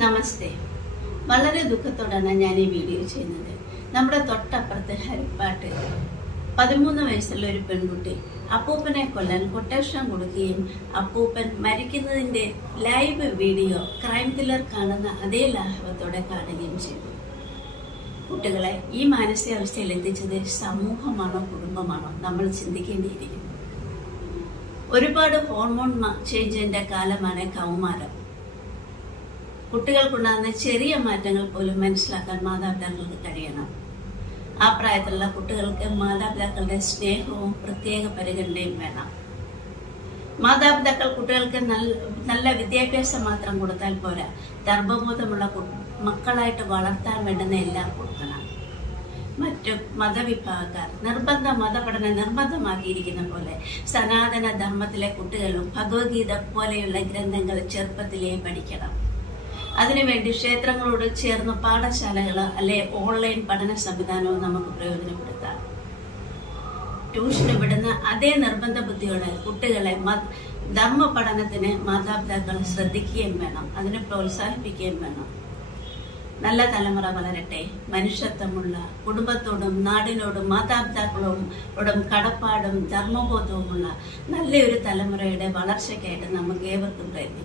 നമസ്തേ. വളരെ ദുഃഖത്തോടാണ് ഞാൻ ഈ വീഡിയോ ചെയ്യുന്നത്. നമ്മുടെ തൊട്ടപ്പുറത്ത് ഹരിപ്പാട്ട് 13 വയസ്സുള്ള ഒരു പെൺകുട്ടി അപ്പൂപ്പനെ കൊല്ലാൻ കൊട്ടേഷൻ കൊടുക്കുകയും അപ്പൂപ്പൻ മരിക്കുന്നതിന്റെ ലൈവ് വീഡിയോ ക്രൈം ത്രില്ലർ കാണുന്ന അതേ ലാഘവത്തോടെ കാണുകയും ചെയ്തു. കുട്ടികളെ ഈ മാനസികാവസ്ഥയിൽ എത്തിച്ചത് സമൂഹമാണോ കുടുംബമാണോ നമ്മൾ ചിന്തിക്കേണ്ടിയിരിക്കുന്നു. ഒരുപാട് ഹോർമോൺ ചേഞ്ചിന്റെ കാലമാണ് കൗമാരം. കുട്ടികൾക്കുണ്ടാകുന്ന ചെറിയ മാറ്റങ്ങൾ പോലും മനസ്സിലാക്കാൻ മാതാപിതാക്കൾക്ക് കഴിയണം. ആ പ്രായത്തിലുള്ള കുട്ടികൾക്ക് മാതാപിതാക്കളുടെ സ്നേഹവും പ്രത്യേക പരിഗണനയും വേണം. മാതാപിതാക്കൾ കുട്ടികൾക്ക് നല്ല വിദ്യാഭ്യാസം മാത്രം കൊടുത്താൽ പോരാ, ധർമ്മബോധമുള്ള മക്കളായിട്ട് വളർത്താൻ വേണ്ടുന്ന എല്ലാം കൊടുക്കണം. മറ്റു മതവിഭാഗക്കാർ മതപഠനം നിർബന്ധമാക്കിയിരിക്കുന്ന പോലെ സനാതന ധർമ്മത്തിലെ കുട്ടികളും ഭഗവത്ഗീത പോലെയുള്ള ഗ്രന്ഥങ്ങൾ ചെറുപ്പത്തിലേ പഠിക്കണം. അതിനുവേണ്ടി ക്ഷേത്രങ്ങളോട് ചേർന്ന് പാഠശാലകൾ അല്ലെ ഓൺലൈൻ പഠന സംവിധാനവും നമുക്ക് പ്രയോജനപ്പെടുത്താം. ട്യൂഷന് വിടുന്ന അതേ നിർബന്ധ ബുദ്ധിയോടെ കുട്ടികളെ ധർമ്മ പഠനത്തിന് മാതാപിതാക്കൾ ശ്രദ്ധിക്കുകയും വേണം, അതിനെ പ്രോത്സാഹിപ്പിക്കുകയും വേണം. നല്ല തലമുറ വളരട്ടെ. മനുഷ്യത്വമുള്ള, കുടുംബത്തോടും നാടിനോടും മാതാപിതാക്കളോടും കടപ്പാടും ധർമ്മബോധവുമുള്ള നല്ലൊരു തലമുറയുടെ വളർച്ചയ്ക്കായിട്ട് നമുക്ക് ഏവർക്കും പ്രയത്നിക്കാം.